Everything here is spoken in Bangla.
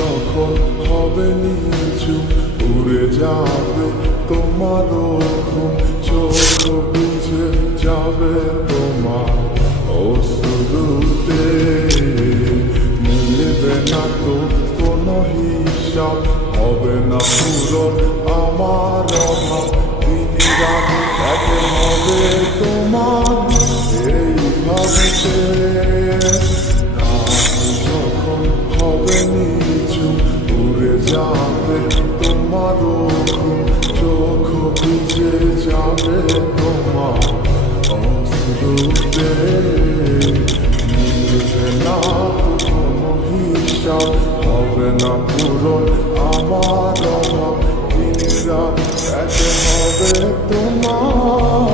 যখন হবে নিচু উড়ে যাবে তোমার ঘুম, চোখ বুঝে যাবে তোমার অশ্রুতে। মিলবে না তো কোনো হিসাব, হবে না পূরণ আমার অভাব। দিন রাত এক হবে তোমার এই ভাবতে। যখন হবে নিচু উড়ে যাবে তোমার ঘুম, চোখ বুঝে যাবে তোমার অশ্রুতে। মিলবে না তো কোনো হিসাব, হবে না পূরণ আমার অভাব। দিন রাত এক হবে তোমার।